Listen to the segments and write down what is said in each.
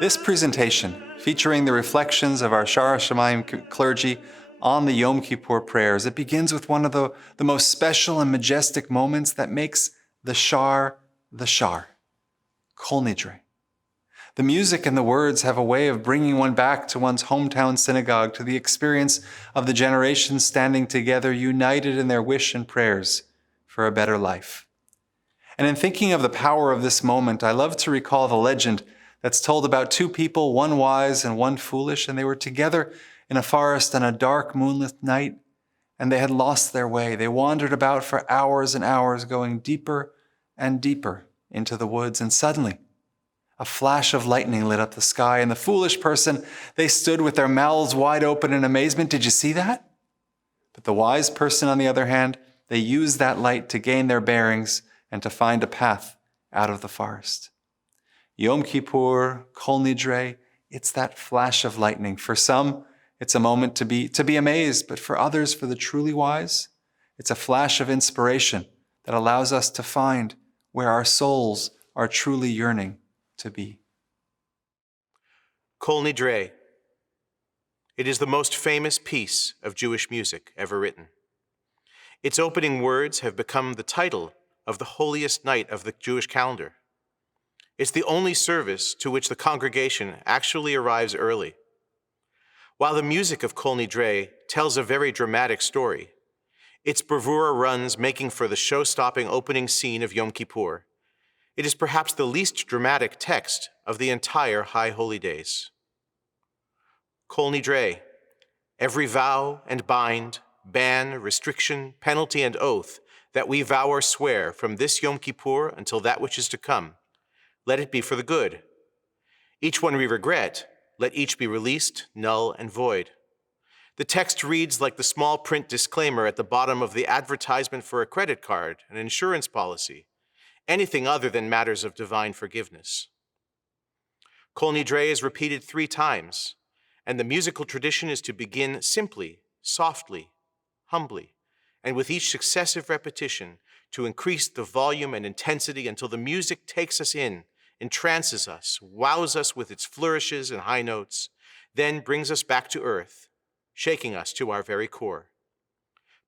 This presentation, featuring the reflections of our Shaar Hashomayim clergy on the Yom Kippur prayers, it begins with one of the most special and majestic moments that makes the Shaar, Kol Nidre. The music and the words have a way of bringing one back to one's hometown synagogue, to the experience of the generations standing together, united in their wish and prayers for a better life. And in thinking of the power of this moment, I love to recall the legend that's told about two people, one wise and one foolish, and they were together in a forest on a dark moonlit night, and they had lost their way. They wandered about for hours and hours, going deeper and deeper into the woods, and suddenly a flash of lightning lit up the sky, and the foolish person, they stood with their mouths wide open in amazement. Did you see that? But the wise person, on the other hand, they used that light to gain their bearings and to find a path out of the forest. Yom Kippur, Kol Nidre, it's that flash of lightning. For some, it's a moment to be amazed, but for others, for the truly wise, it's a flash of inspiration that allows us to find where our souls are truly yearning to be. Kol Nidre. It is the most famous piece of Jewish music ever written. Its opening words have become the title of the holiest night of the Jewish calendar. It's the only service to which the congregation actually arrives early. While the music of Kol Nidre tells a very dramatic story, its bravura runs making for the show-stopping opening scene of Yom Kippur. It is perhaps the least dramatic text of the entire High Holy Days. Kol Nidre, every vow and bind, ban, restriction, penalty, and oath that we vow or swear from this Yom Kippur until that which is to come, let it be for the good. Each one we regret, let each be released, null, and void. The text reads like the small print disclaimer at the bottom of the advertisement for a credit card, an insurance policy, anything other than matters of divine forgiveness. Kol Nidre is repeated 3 times, and the musical tradition is to begin simply, softly, humbly, and with each successive repetition to increase the volume and intensity until the music takes us in, entrances us, wows us with its flourishes and high notes, then brings us back to earth, shaking us to our very core.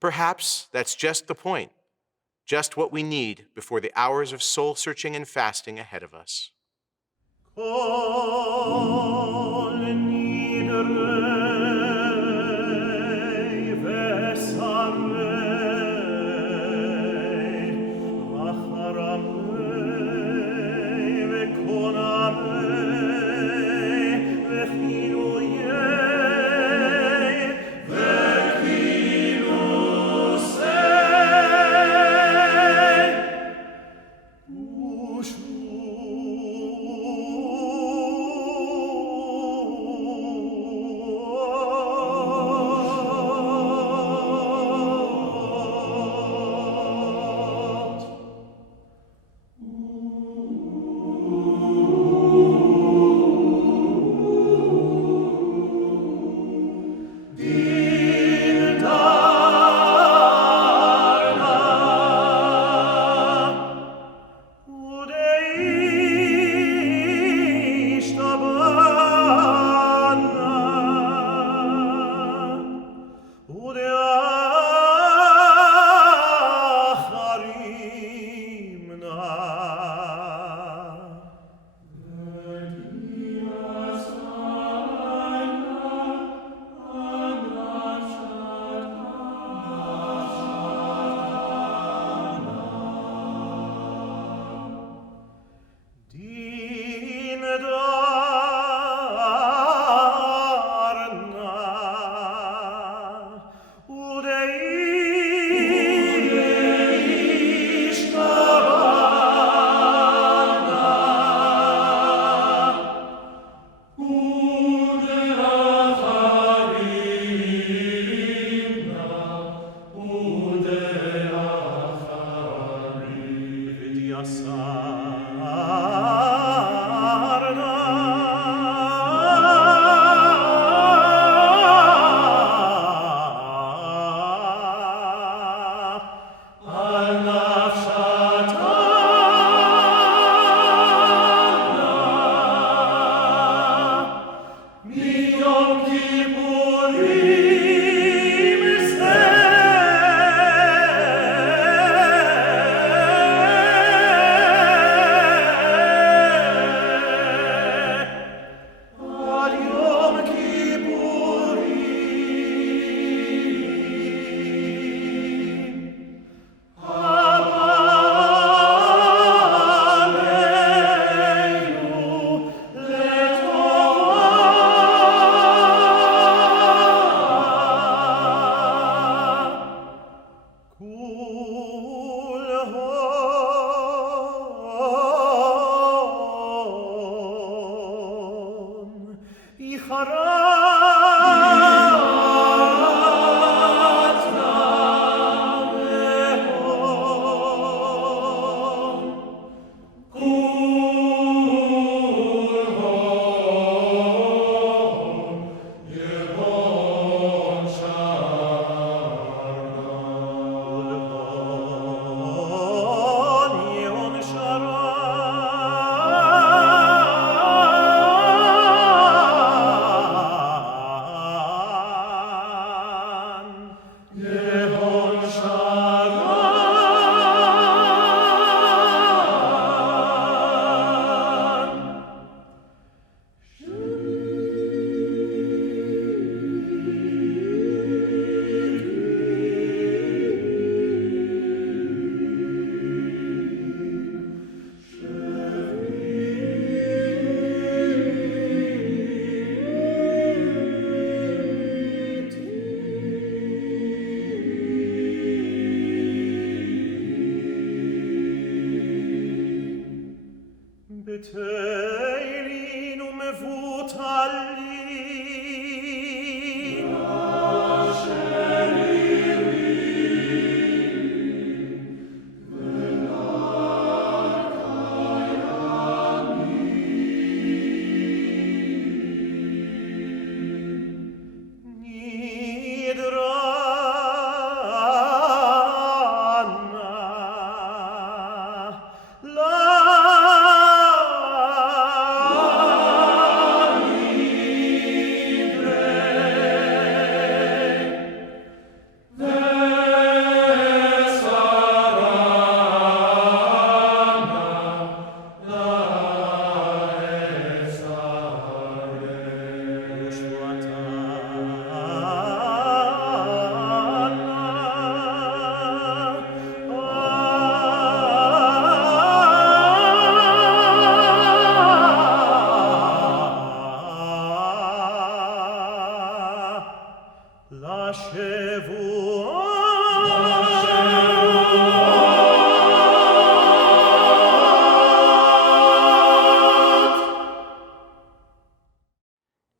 Perhaps that's just the point, just what we need before the hours of soul-searching and fasting ahead of us.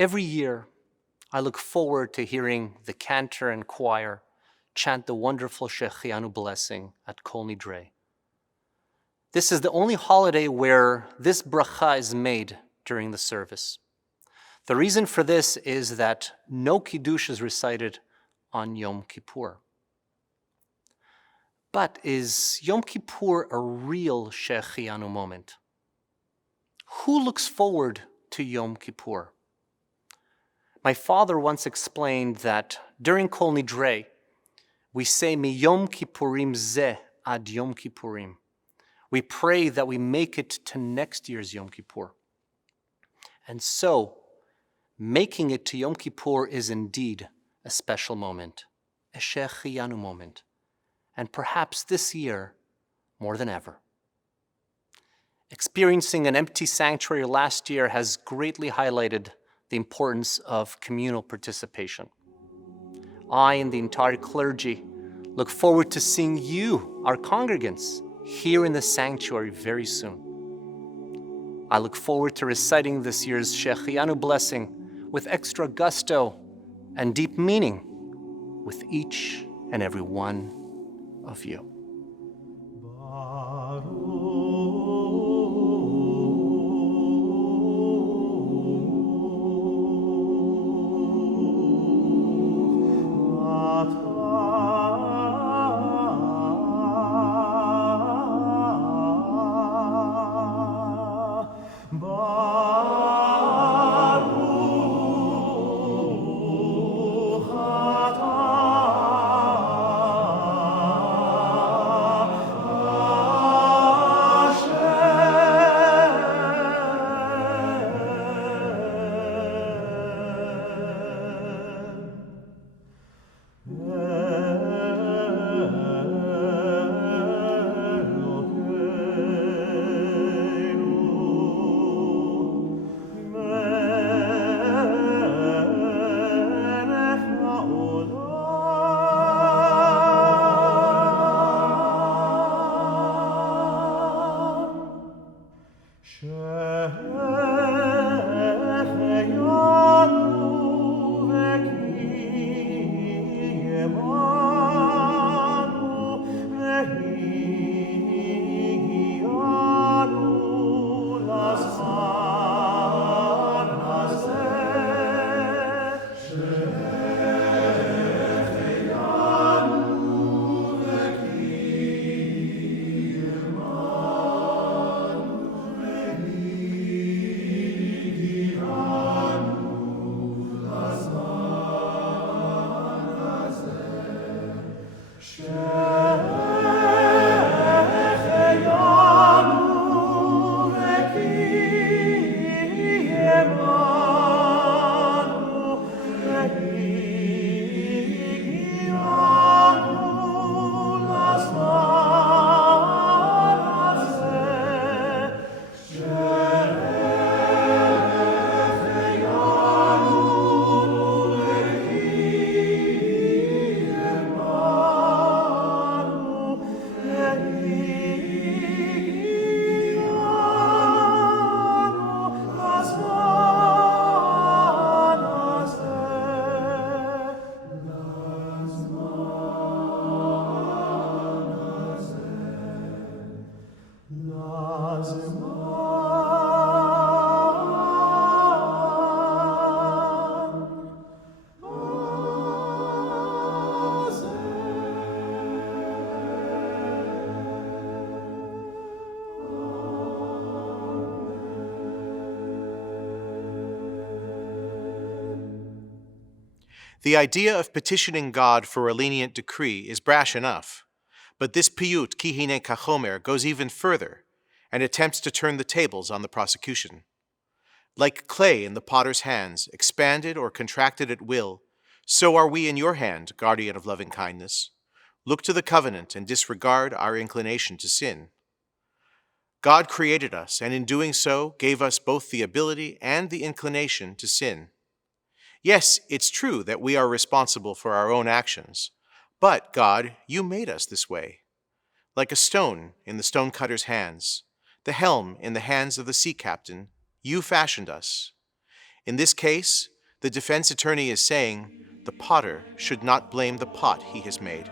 Every year, I look forward to hearing the cantor and choir chant the wonderful Shechianu blessing at Kol Nidre. This is the only holiday where this bracha is made during the service. The reason for this is that no Kiddush is recited on Yom Kippur. But is Yom Kippur a real Shechianu moment? Who looks forward to Yom Kippur? My father once explained that during Kol Nidre, we say Mi Yom Kippurim Zeh ad Yom Kippurim. We pray that we make it to next year's Yom Kippur. And so, making it to Yom Kippur is indeed a special moment, a Shechianu moment, and perhaps this year more than ever. Experiencing an empty sanctuary last year has greatly highlighted the importance of communal participation. I and the entire clergy look forward to seeing you, our congregants, here in the sanctuary very soon. I look forward to reciting this year's Shechianu blessing with extra gusto and deep meaning with each and every one of you. The idea of petitioning God for a lenient decree is brash enough, but this piyut ki hine kachomer goes even further and attempts to turn the tables on the prosecution. Like clay in the potter's hands, expanded or contracted at will, so are we in your hand, guardian of loving kindness. Look to the covenant and disregard our inclination to sin. God created us, and in doing so, gave us both the ability and the inclination to sin. Yes, it's true that we are responsible for our own actions, but God, you made us this way. Like a stone in the stonecutter's hands, the helm in the hands of the sea captain, you fashioned us. In this case, the defense attorney is saying the potter should not blame the pot he has made.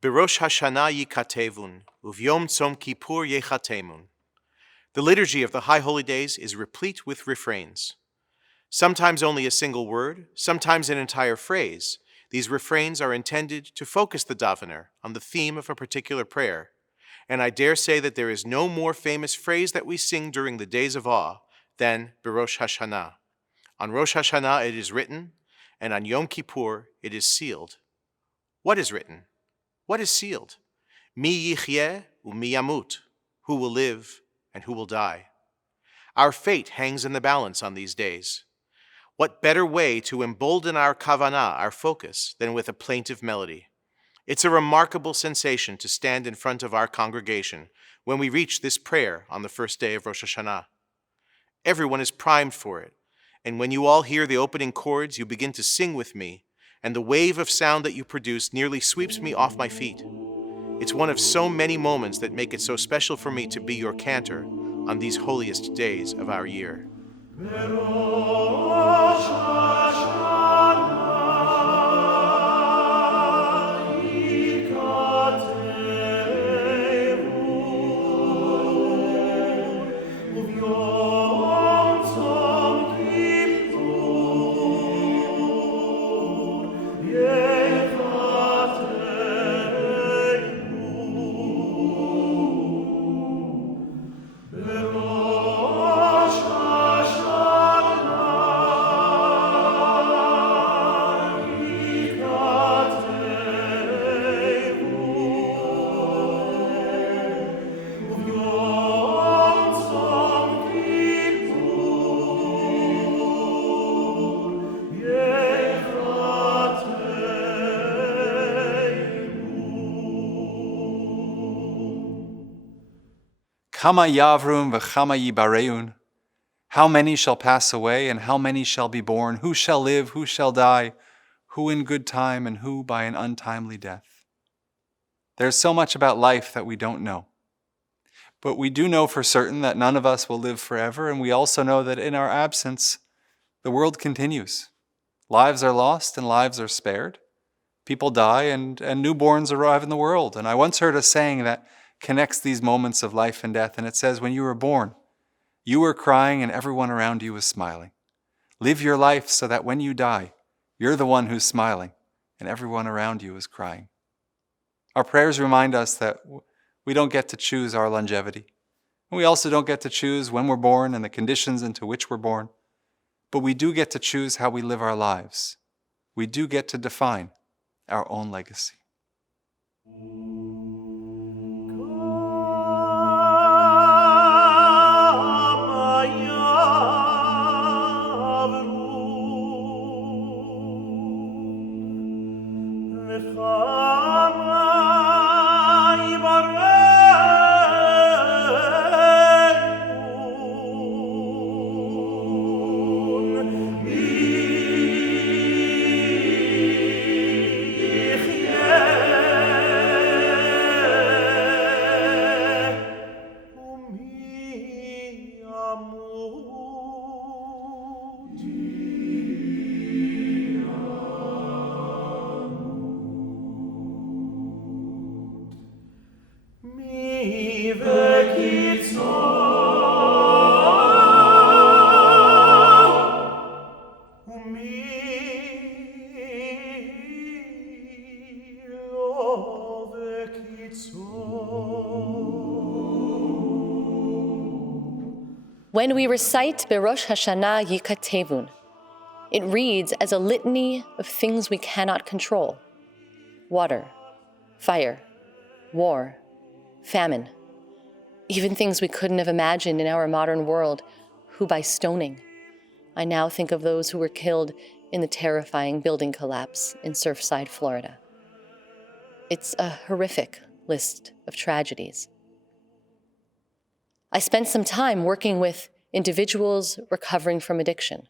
Berosh Hashanah yikatevun, uvyom tzom kippur yechatemun. The liturgy of the High Holy Days is replete with refrains. Sometimes only a single word, sometimes an entire phrase. These refrains are intended to focus the davener on the theme of a particular prayer. And I dare say that there is no more famous phrase that we sing during the days of awe than Berosh Hashanah. On Rosh Hashanah it is written, and on Yom Kippur it is sealed. What is written? What is sealed? Mi yichyeh u'mi yamut, who will live and who will die. Our fate hangs in the balance on these days. What better way to embolden our kavanah, our focus, than with a plaintive melody? It's a remarkable sensation to stand in front of our congregation when we reach this prayer on the first day of Rosh Hashanah. Everyone is primed for it, and when you all hear the opening chords, you begin to sing with me, and the wave of sound that you produce nearly sweeps me off my feet. It's one of so many moments that make it so special for me to be your cantor on these holiest days of our year. Kama yavrun v'chama yibareun. How many shall pass away, and how many shall be born? Who shall live, who shall die? Who in good time, and who by an untimely death? There's so much about life that we don't know. But we do know for certain that none of us will live forever, and we also know that in our absence, the world continues. Lives are lost and lives are spared. People die and newborns arrive in the world. And I once heard a saying that connects these moments of life and death, and it says, when you were born, you were crying and everyone around you was smiling. Live your life so that when you die, you're the one who's smiling and everyone around you is crying. Our prayers remind us that we don't get to choose our longevity. We also don't get to choose when we're born and the conditions into which we're born. But we do get to choose how we live our lives. We do get to define our own legacy. When we recite Berosh Hashanah Yikatevun, it reads as a litany of things we cannot control: water, fire, war, famine, even things we couldn't have imagined in our modern world, who by stoning. I now think of those who were killed in the terrifying building collapse in Surfside, Florida. It's a horrific list of tragedies. I spent some time working with individuals recovering from addiction.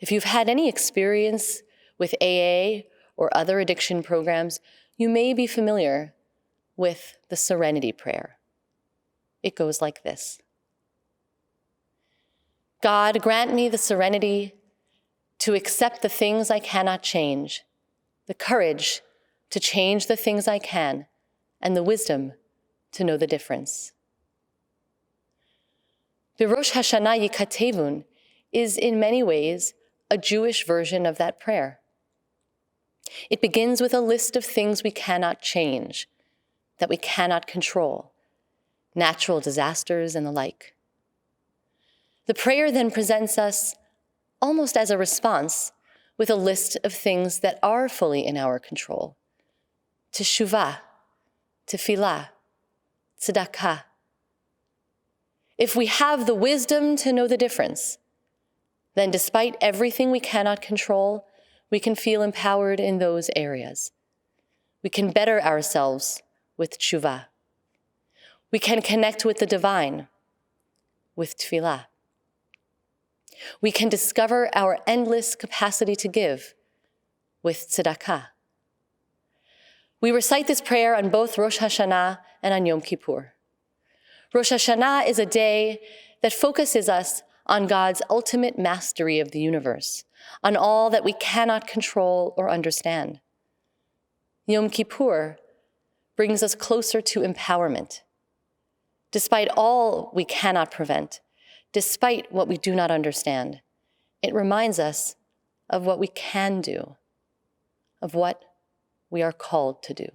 If you've had any experience with AA or other addiction programs, you may be familiar with the Serenity Prayer. It goes like this: God, grant me the serenity to accept the things I cannot change, the courage to change the things I can, and the wisdom to know the difference. Berosh Hashanah Yikatevun is in many ways a Jewish version of that prayer. It begins with a list of things we cannot change, that we cannot control, natural disasters and the like. The prayer then presents us, almost as a response, with a list of things that are fully in our control: teshuvah, tefillah, tzedakah. If we have the wisdom to know the difference, then despite everything we cannot control, we can feel empowered in those areas. We can better ourselves with teshuvah. We can connect with the divine with tefillah. We can discover our endless capacity to give with tzedakah. We recite this prayer on both Rosh Hashanah and on Yom Kippur. Rosh Hashanah is a day that focuses us on God's ultimate mastery of the universe, on all that we cannot control or understand. Yom Kippur brings us closer to empowerment. Despite all we cannot prevent, despite what we do not understand, it reminds us of what we can do, of what we are called to do.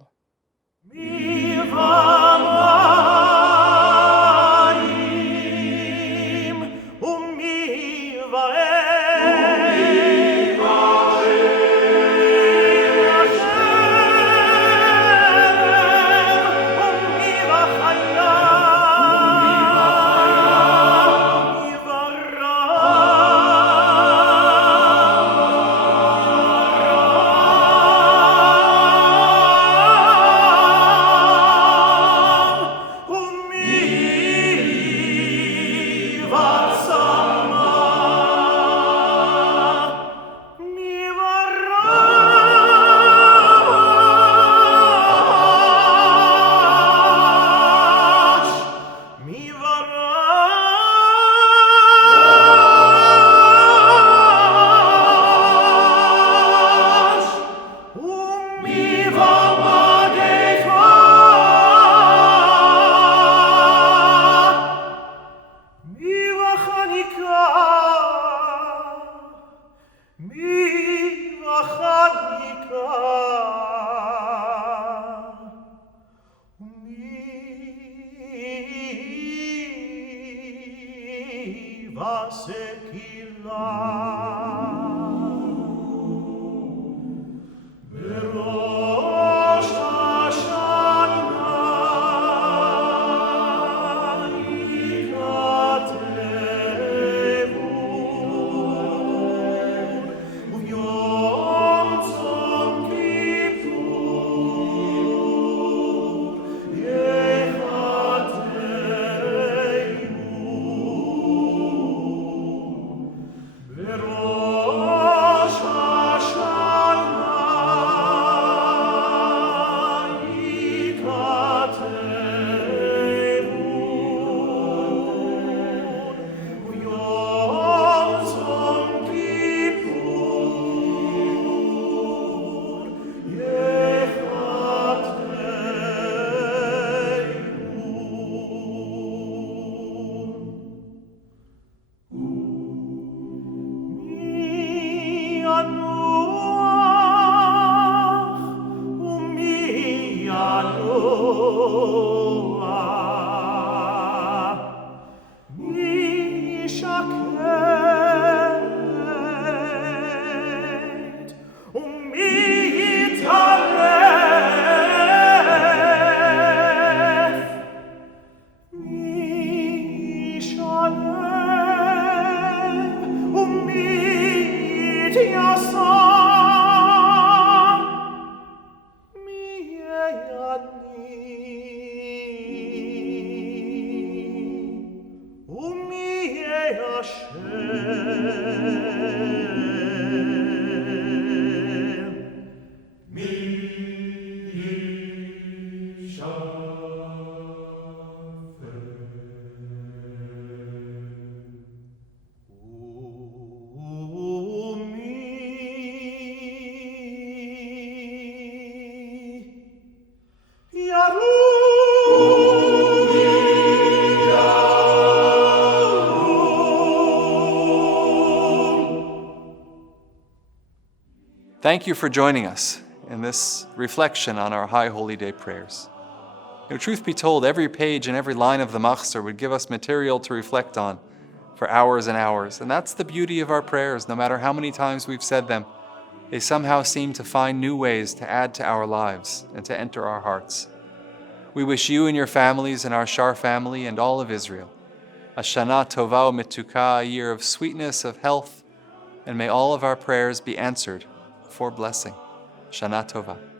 Thank you for joining us in this reflection on our High Holy Day prayers. Truth be told, every page and every line of the Machzor would give us material to reflect on for hours and hours. And that's the beauty of our prayers. No matter how many times we've said them, they somehow seem to find new ways to add to our lives and to enter our hearts. We wish you and your families and our Shaar family and all of Israel a Shana Tova U'Metuka, a year of sweetness, of health, and may all of our prayers be answered for blessing. Shana Tova.